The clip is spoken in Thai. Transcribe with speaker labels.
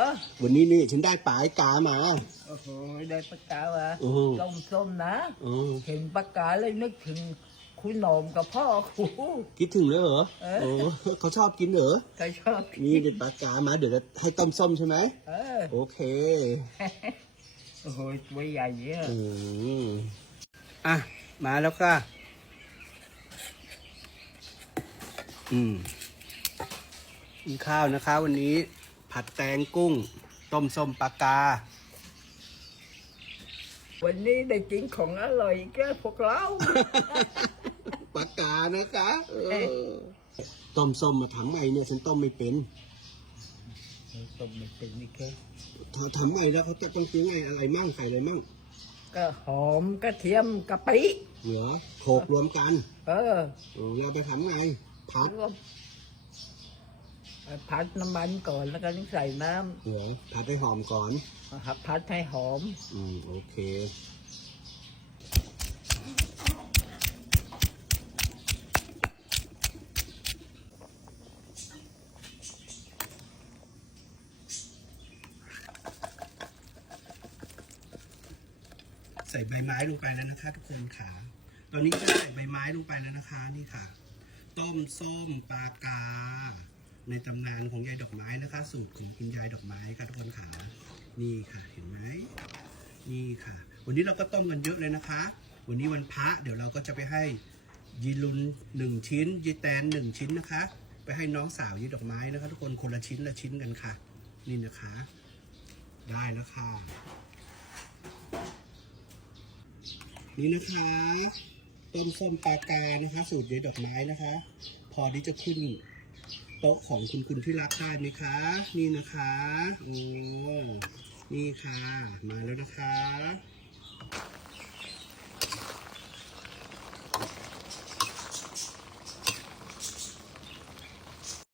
Speaker 1: เออ
Speaker 2: วันนี้นี่ฉันได้ปลายกามา
Speaker 1: โอ้โหได้ปากกาว่ะ
Speaker 2: โอ้โห
Speaker 1: ส้มส้มๆนะ
Speaker 2: เออ
Speaker 1: เห็นปากกาเลยนึกถึงคุณหนอมกับพ่อครู
Speaker 2: คิดถึงเลยเหรอ
Speaker 1: เออ
Speaker 2: โอ้เขาชอบกินเหรอ
Speaker 1: ใครชอบ
Speaker 2: นี่เป็นปลากามาเดี๋ยวจะให้ต้มส้มใช่ไหม
Speaker 1: เออ
Speaker 2: โอเค
Speaker 1: โอ้โหตัวใหญ่เนี่ย
Speaker 2: อืมอะ มาแล้วค่ะ อืมกินข้าวนะคะวันนี้ ผัดแตงกุ้ง ต้มส้มปลากา
Speaker 1: วันนี้ได้กินของอร่อยแก่พวกเรา
Speaker 2: ปลากานะคะเออต้มส้มมาทำไงเนี่ยฉันต้มไม่เป็น
Speaker 1: ต้มไม่เป็นนี่แค่
Speaker 2: ถ้าทำไงแล้วเขาจะต้องซื้อไงอะไรมั่งใส่อะไรมั่ง
Speaker 1: ก็หอมกระเทียมกะปิ
Speaker 2: เหลือโขลกรวมกัน
Speaker 1: เออ
Speaker 2: เออเราไปทำไงพัด
Speaker 1: แล้วก็ พัดน้ำมันก่อนแล้วก็ใส่น้
Speaker 2: เหลือพัดให้หอมก่อนำ
Speaker 1: พัดให้หอม
Speaker 2: อืม โอเค ใส่ใบไม้ลงไปแล้วนะคะ ทุกคนค่ะ ตอนนี้ก็ใส่ใบไม้ลงไปแล้วนะคะ นี่ค่ะ ต้มส้มปลากา ในตำนานของยายดอกไม้นะคะ สูตรของคุณยายดอกไม้ค่ะทุกคนค่ะนี่ค่ะเห็นไหมนี่ค่ะ วันนี้เราก็ต้มกันเยอะเลยนะคะ วันนี้วันพระเดี๋ยวเราก็จะไปให้ยีรุนหนึ่งชิ้น ยีแตนหนึ่งชิ้นนะคะ ไปให้น้องสาวยีดอกไม้นะคะ ทุกคนคนละชิ้นละชิ้นกันค่ะ นี่นะคะ ได้แล้วค่ะนี่นะคะต้มส้มปลากานะคะ สูตรยายดอกไม้นะคะ พอที่จะขึ้น โต๊ะของคุณคุณที่รักได้ไหมคะ นี่นะคะโอ้นี่ค่ะ มาแล้วนะคะ